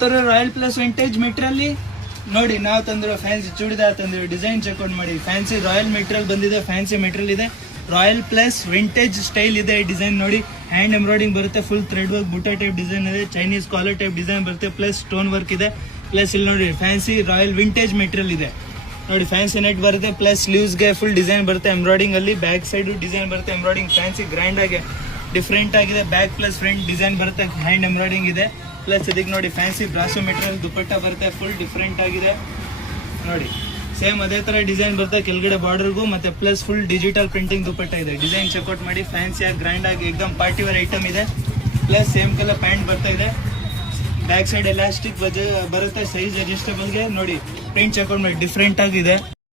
ಬರ್ತಾರೆ royal plus vintage material ನೋಡಿ. ನಾವು ತಂದಿರೋ ಫ್ಯಾನ್ಸಿ ಚೂಡಿದಾರ್ ತಂದಿರೋ ಡಿಸೈನ್ ಚೆಕ್ಔಟ್ ಮಾಡಿ. ಫ್ಯಾನ್ಸಿ ರಾಯಲ್ ಮೆಟೀರಿಯಲ್ ಬಂದಿದೆ, ಫ್ಯಾನ್ಸಿ ಮೆಟೀರಿಯಲ್ ಇದೆ. ರಾಯಲ್ ಪ್ಲಸ್ ವಿಂಟೇಜ್ ಸ್ಟೈಲ್ ಇದೆ. ಡಿಸೈನ್ ನೋಡಿ, ಹ್ಯಾಂಡ್ ಎಂಬ್ರಾಯ್ಡಿಂಗ್ ಬರುತ್ತೆ, ಫುಲ್ ಥ್ರೆಡ್ ವರ್ಕ್ ಬುಟ್ಟ ಟೈಪ್ ಡಿಸೈನ್ ಇದೆ, ಚೈನೀಸ್ ಕಾಲರ್ ಟೈಪ್ ಡಿಸೈನ್ ಬರುತ್ತೆ, ಪ್ಲಸ್ ಸ್ಟೋನ್ ವರ್ಕ್ ಇದೆ. ಪ್ಲಸ್ ಇಲ್ಲಿ ನೋಡಿ ಫ್ಯಾನ್ಸಿ ರಾಯಲ್ ವಿಂಟೇಜ್ ಮೆಟೀರಿಯಲ್ ಇದೆ ನೋಡಿ. ಫ್ಯಾನ್ಸಿ ನೆಟ್ ಬರುತ್ತೆ, ಪ್ಲಸ್ ಸ್ಲೀವ್ಸ್ಗೆ ಫುಲ್ ಡಿಸೈನ್ ಬರುತ್ತೆ ಎಂಬ್ರಾಯ್ಡಿಂಗ್ ಅಲ್ಲಿ. ಬ್ಯಾಕ್ ಸೈಡ್ ಡಿಸೈನ್ ಬರುತ್ತೆ ಎಂಬ್ರಾಯ್ಡಿಂಗ್. ಫ್ಯಾನ್ಸಿ ಗ್ರ್ಯಾಂಡ್ ಆಗಿ ಡಿಫ್ರೆಂಟ್ ಆಗಿದೆ. ಬ್ಯಾಕ್ ಪ್ಲಸ್ ಫ್ರಂಟ್ ಡಿಸೈನ್ ಬರುತ್ತೆ, ಹ್ಯಾಂಡ್ ಎಂಬ್ರಾಯ್ಡಿಂಗ್ ಇದೆ. ಪ್ಲಸ್ ಇದಕ್ಕೆ ನೋಡಿ ಫ್ಯಾನ್ಸಿ ಬ್ರಾಸೋ ಮೆಟೀರಿಯಲ್ ದುಪಟ್ಟ ಬರುತ್ತೆ, ಫುಲ್ ಡಿಫ್ರೆಂಟ್ ಆಗಿದೆ ನೋಡಿ. ಸೇಮ್ ಅದೇ ತರ ಡಿಸೈನ್ ಬರುತ್ತೆ ಕೆಳಗಡೆ ಬಾರ್ಡರ್ಗೂ, ಮತ್ತೆ plus full digital printing dupatta ಇದೆ. ಡಿಸೈನ್ ಚೆಕ್ಔಟ್ ಮಾಡಿ. ಫ್ಯಾನ್ಸಿ ಆಗಿ ಗ್ರ್ಯಾಂಡ್ ಆಗಿ ಎಕ್ದಮ್ ಪಾರ್ಟಿ ವೇರ್ ಐಟಮ್ ಇದೆ. ಪ್ಲಸ್ ಸೇಮ್ ಕಲರ್ ಪ್ಯಾಂಟ್ ಬರ್ತಾ ಇದೆ. ಬ್ಯಾಕ್ ಸೈಡ್ ಎಲಾಸ್ಟಿಕ್ ಬರುತ್ತೆ, ಸೈಜ್ ಅಡ್ಜಸ್ಟಬಲ್ಗೆ ನೋಡಿ. ಪ್ರಿಂಟ್ ಚೆಕ್ಔಟ್ ಮಾಡಿ, ಡಿಫ್ರೆಂಟ್ ಆಗಿದೆ.